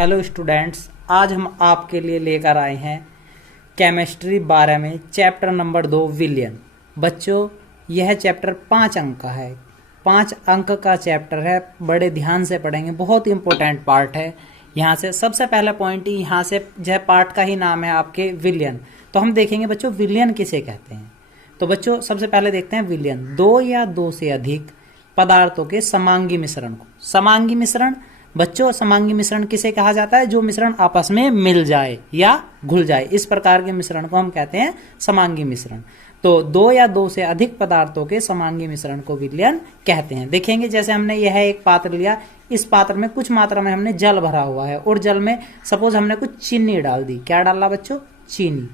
Hello students, आज हम आपके लिए लेकर आए हैं केमिस्ट्री 12 में चैप्टर नंबर 2 विलयन। बच्चों, यह चैप्टर 5 अंक का है। 5 अंक का चैप्टर है, बड़े ध्यान से पढ़ेंगे, बहुत इंपॉर्टेंट पार्ट है। यहाँ से सबसे पहला पॉइंट ही यहाँ से जो पार्ट का ही नाम है आपके विलयन। तो हम देखेंगे बच्चों विलयन किसे कहते हैं। तो बच्चों सबसे पहले देखते हैं विलयन, दो या दो से अधिक पदार्थों के समांगी मिश्रण को। समांगी मिश्रण बच्चों, समांगी मिश्रण किसे कहा जाता है? जो मिश्रण आपस में मिल जाए या घुल जाए, इस प्रकार के मिश्रण को हम कहते हैं समांगी मिश्रण। तो दो या दो से अधिक पदार्थों के समांगी मिश्रण को विलयन कहते हैं। देखेंगे जैसे हमने यह एक पात्र लिया, इस पात्र में कुछ मात्रा में हमने जल भरा हुआ है और जल में सपोज हमने कुछ चीनी डाल दी। क्या डाला बच्चों? चीनी।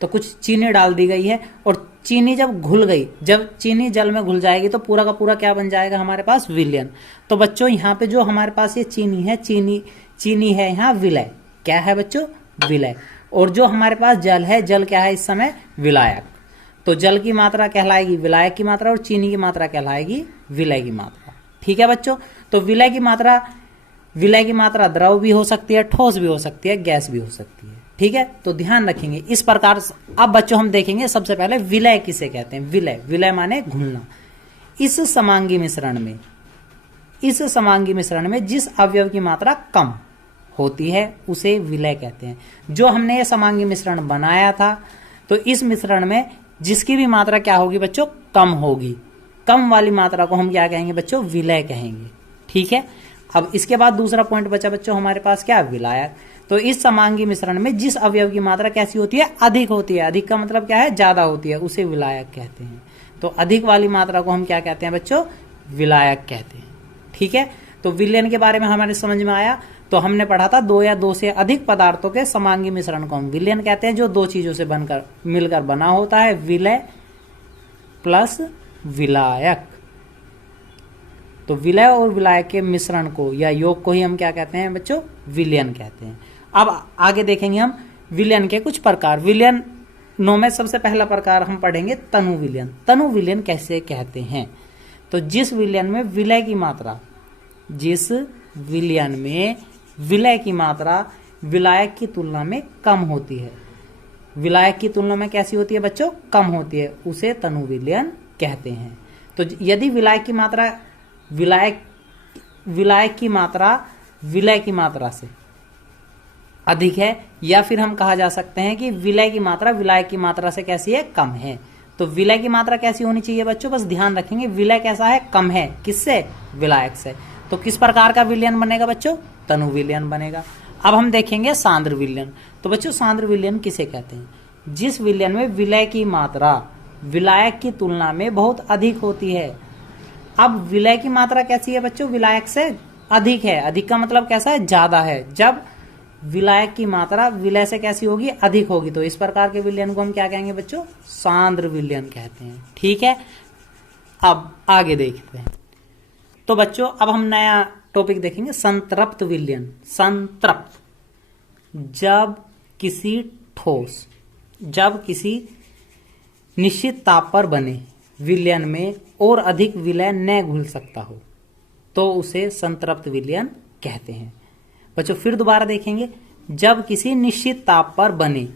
तो कुछ चीनी डाल दी गई है और चीनी जब घुल गई, जब चीनी जल में घुल जाएगी तो पूरा का पूरा क्या बन जाएगा हमारे पास? विलयन। तो बच्चों यहाँ पे जो हमारे पास ये चीनी है, चीनी है यहाँ विलय। क्या है बच्चों? विलय। और जो हमारे पास जल है, जल क्या है इस समय? विलायक। तो जल की मात्रा कहलाएगी विलायक की मात्रा और चीनी की मात्रा कहलाएगी विलय की मात्रा। ठीक है बच्चों। तो विलय की मात्रा द्रव भी हो सकती है, ठोस भी हो सकती है, गैस भी हो सकती है। ठीक है, तो ध्यान रखेंगे इस प्रकार। अब बच्चों हम देखेंगे सबसे पहले विलय किसे कहते हैं। विलय माने घुलना। इस समांगी मिश्रण में जिस अवयव की मात्रा कम होती है उसे विलय कहते हैं। जो हमने ये समांगी मिश्रण बनाया था, तो इस मिश्रण में जिसकी भी मात्रा क्या होगी बच्चों? कम होगी। कम वाली मात्रा को हम क्या कहेंगे बच्चों? विलय कहेंगे। ठीक है। अब इसके बाद दूसरा पॉइंट बचा बच्चों हमारे पास, क्या? विलायक। तो इस समांगी मिश्रण में जिस अवयव की मात्रा कैसी होती है? अधिक होती है। अधिक का मतलब क्या है? ज्यादा होती है, उसे विलायक कहते हैं। तो अधिक वाली मात्रा को हम क्या कहते हैं बच्चों? विलायक कहते हैं। ठीक है। तो विलयन के बारे में हमारे समझ में आया। तो हमने पढ़ा था दो या दो से अधिक पदार्थों के समांगी मिश्रण को हम विलयन कहते हैं। जो दो चीजों से मिलकर बना होता है, विलय प्लस विलायक। तो विलय और विलायक के मिश्रण को या योग को ही हम क्या कहते हैं बच्चों? विलयन कहते हैं। अब आगे देखेंगे हम विलयन के कुछ प्रकार। विलयनों में सबसे पहला प्रकार हम पढ़ेंगे तनु विलयन। तनु विलयन कैसे कहते हैं? तो जिस विलयन में विलय की मात्रा विलायक की तुलना में कम होती है। विलायक की तुलना में कैसी होती है बच्चों? कम होती है, उसे तनु विलयन कहते हैं। तो यदि विलायक की मात्रा विलय की मात्रा से अधिक है, या फिर हम कहा जा सकते हैं कि विलय की मात्रा विलायक की मात्रा से कैसी है? कम है। तो विलय की मात्रा कैसी होनी चाहिए बच्चों? बस ध्यान रखेंगे, विलय कैसा है? कम है। किससे? विलायक से। तो किस प्रकार का विलयन बनेगा बच्चों? तनु विलयन बनेगा। अब हम देखेंगे सांद्र विलयन। तो बच्चों सांद्र विलयन किसे कहते हैं? जिस विलयन में विलय की मात्रा विलायक की तुलना में बहुत अधिक होती है। अब विलय की मात्रा कैसी है बच्चों? विलायक से अधिक है। अधिक का मतलब कैसा है? ज्यादा है। जब विलायक की मात्रा विलय से कैसी होगी? अधिक होगी। तो इस प्रकार के विलयन को हम क्या कहेंगे बच्चों? सांद्र विलयन कहते हैं। ठीक है। अब आगे देखते हैं। तो बच्चों अब हम नया टॉपिक देखेंगे, संतृप्त विलयन। संतृप्त, जब किसी निश्चित ताप पर बने विलयन में और अधिक विलय न घुल सकता हो तो उसे संतृप्त विलयन कहते हैं। बच्चों फिर दोबारा देखेंगे, जब किसी निश्चित ताप पर बने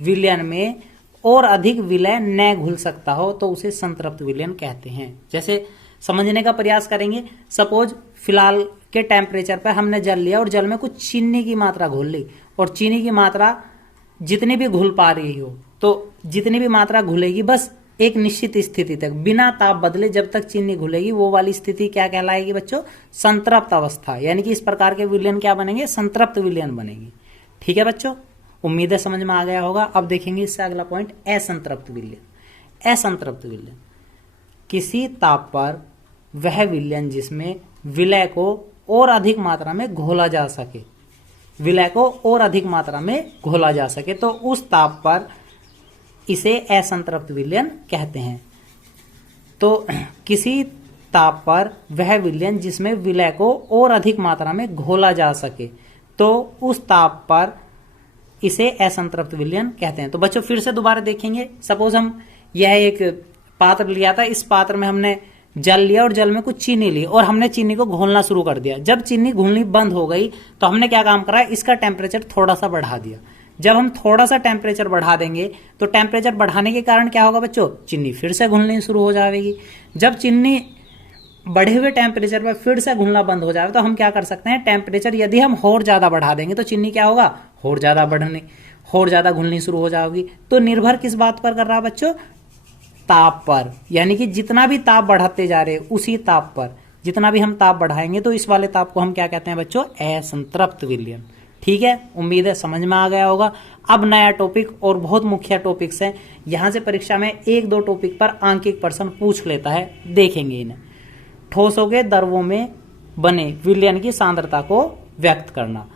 विलयन में और अधिक विलय न घुल सकता हो तो उसे संतृप्त विलयन कहते हैं। जैसे समझने का प्रयास करेंगे, सपोज फिलहाल के टेम्परेचर पर हमने जल लिया और जल में कुछ चीनी की मात्रा घोल ली, और चीनी की मात्रा जितनी भी घुल पा रही हो, तो जितनी भी मात्रा घुलेगी बस एक निश्चित स्थिति तक, बिना ताप बदले जब तक चीनी घुलेगी, वो वाली स्थिति क्या कहलाएगी बच्चों? संतृप्त अवस्था। यानी कि इस प्रकार के विलयन क्या बनेंगे? संतृप्त विलयन बनेंगे। ठीक है बच्चों, उम्मीद है समझ में आ गया होगा। अब देखेंगे इससे अगला पॉइंट, असंतृप्त विलयन। असंतृप्त विलयन, किसी ताप पर वह विलयन जिसमें विलय को और अधिक मात्रा में घोला जा सके, तो उस ताप पर इसे असंतृप्त विलयन कहते हैं। तो किसी ताप पर वह विलयन जिसमें विलय को और अधिक मात्रा में घोला जा सके, तो उस ताप पर इसे असंतृप्त विलयन कहते हैं। तो बच्चों फिर से दोबारा देखेंगे, सपोज हम यह एक पात्र लिया था, इस पात्र में हमने जल लिया और जल में कुछ चीनी ली और हमने चीनी को घोलना शुरू कर दिया। जब चीनी घुलनी बंद हो गई तो हमने क्या काम करा, इसका टेम्परेचर थोड़ा सा बढ़ा दिया। जब हम थोड़ा सा टेम्परेचर बढ़ा देंगे तो टेम्परेचर बढ़ाने के कारण क्या होगा बच्चों, चीनी फिर से घुलनी शुरू हो जाएगी। जब चीनी बढ़े हुए टेम्परेचर पर फिर से घुलना बंद हो जाए तो हम क्या कर सकते हैं, टेम्परेचर यदि हम और ज्यादा बढ़ा देंगे तो चीनी क्या होगा, और ज्यादा घुलनी शुरू हो जाएगी। तो निर्भर किस बात पर कर रहा है बच्चों, ताप पर। यानी कि जितना भी ताप बढ़ाते जा रहे हैं उसी ताप पर, जितना भी हम ताप बढ़ाएंगे तो इस वाले ताप को हम क्या कहते हैं बच्चों, असंतृप्त विलयन। ठीक है, उम्मीद है समझ में आ गया होगा। अब नया टॉपिक और बहुत मुख्य टॉपिक्स हैं, यहां से परीक्षा में 1-2 टॉपिक पर आंकिक प्रश्न पूछ लेता है, देखेंगे इन्हें। ठोसों के द्रवों में बने विलयन की सांद्रता को व्यक्त करना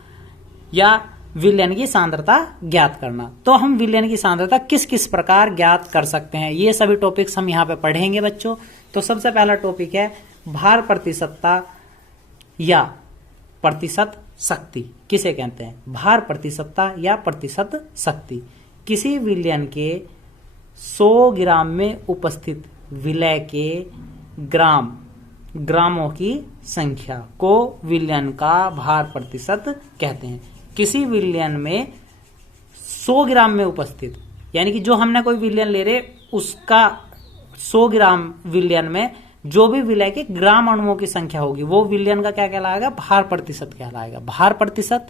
या विलयन की सांद्रता ज्ञात करना। तो हम विलयन की सांद्रता किस किस प्रकार ज्ञात कर सकते हैं, ये सभी टॉपिक्स हम यहाँ पे पढ़ेंगे बच्चों। तो सबसे पहला टॉपिक है भार प्रतिशतता या प्रतिशत शक्ति। किसे कहते हैं, भार प्रतिशतता या प्रतिशत शक्ति। किसी विलयन के 100 ग्राम में उपस्थित विलय के ग्रामों की संख्या को विलयन का भार प्रतिशत कहते हैं। किसी विलयन में 100 ग्राम में उपस्थित, यानी कि जो हमने कोई विलयन ले रहे उसका 100 ग्राम विलयन में जो भी विलय के ग्राम अणुओं की संख्या होगी वो विलयन का क्या कहलाएगा, भार प्रतिशत कहलाएगा। भार प्रतिशत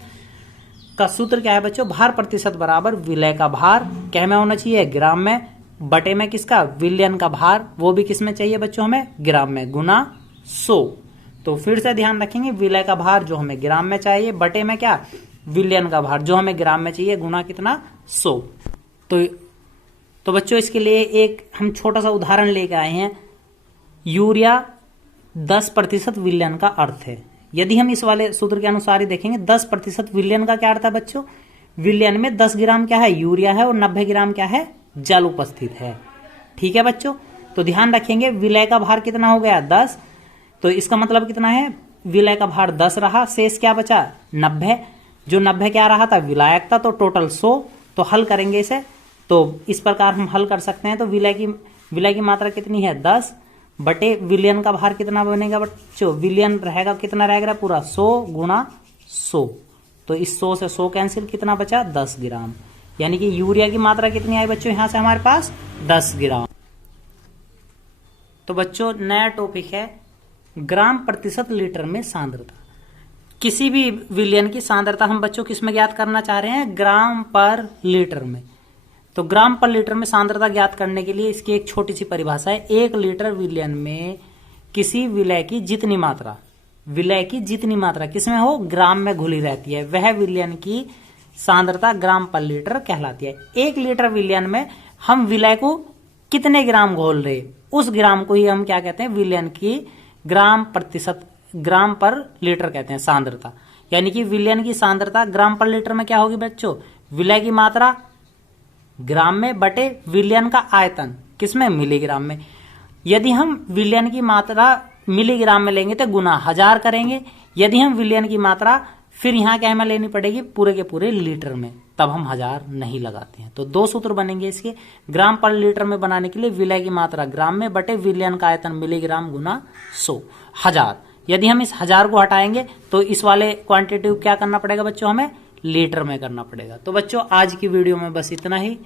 का सूत्र क्या है बच्चों, भार प्रतिशत बराबर विलय का भार क्या में होना चाहिए, ग्राम में, बटे में किसका, विलयन का भार, वो भी किस में चाहिए बच्चों हमें, ग्राम में, गुना 100। तो फिर से ध्यान रखेंगे, विलय का भार जो हमें ग्राम में चाहिए, बटे में क्या, विलयन का भार जो हमें ग्राम में चाहिए, गुना कितना, 100। तो बच्चों इसके लिए एक हम छोटा सा उदाहरण लेके आए हैं। यूरिया 10% विलयन का अर्थ है। यदि हम इस वाले सूत्र के अनुसार ही देखेंगे 10% विलयन का क्या अर्थ है बच्चों, विलयन में 10 ग्राम क्या है, यूरिया है और 90 ग्राम क्या है, जल उपस्थित है। ठीक है बच्चों, तो ध्यान रखेंगे विलय का भार कितना हो गया, 10। तो इसका मतलब कितना है, विलय का भार 10 रहा, शेष क्या बचा, 90। जो 90 क्या रहा था, विलायक था, तो टोटल 100। तो हल करेंगे इसे, तो इस प्रकार हम हल कर सकते हैं। तो विलय की मात्रा कितनी है, 10 बटे विलयन का भार कितना बनेगा बच्चों, विलयन रहेगा कितना रहेगा पूरा, 100 गुना 100। तो इस 100 से 100 कैंसिल, कितना बचा, 10 ग्राम। यानी कि यूरिया की मात्रा कितनी आई बच्चों यहां से हमारे पास, 10 ग्राम। तो बच्चों नया टॉपिक है ग्राम प्रतिशत लीटर में सांद्रता। किसी भी विलयन की सांद्रता हम बच्चों किस में ज्ञात करना चाह रहे हैं, ग्राम पर लीटर में। तो ग्राम पर लीटर में सांद्रता ज्ञात करने के लिए इसकी एक छोटी सी परिभाषा है। 1 लीटर विलयन में किसी विलय की जितनी मात्रा किसमें हो, ग्राम में घुली रहती है, वह विलयन की सांद्रता ग्राम पर लीटर कहलाती है। 1 लीटर विलयन में हम विलय को कितने ग्राम घोल रहे, उस ग्राम को ही हम क्या कहते हैं, विलयन की ग्राम पर लीटर कहते हैं सांद्रता। यानी कि विलयन की सांद्रता ग्राम पर लीटर में क्या होगी बच्चों, विलय की मात्रा ग्राम में बटे विलयन का आयतन किसमें, मिलीग्राम में। यदि हम विलयन की मात्रा मिलीग्राम में लेंगे तो गुना 1000 करेंगे। यदि हम विलयन की मात्रा फिर यहाँ क्या में लेनी पड़ेगी, पूरे के पूरे लीटर में, तब हम 1000 नहीं लगाते हैं। तो 2 सूत्र बनेंगे इसके, ग्राम पर लीटर में बनाने के लिए विलय की मात्रा ग्राम में बटे विलयन का आयतन मिलीग्राम गुना 100, 1000। यदि हम इस 1000 को हटाएंगे तो इस वाले क्वांटिटी क्या करना पड़ेगा बच्चों, हमें लीटर में करना पड़ेगा। तो बच्चों आज की वीडियो में बस इतना ही।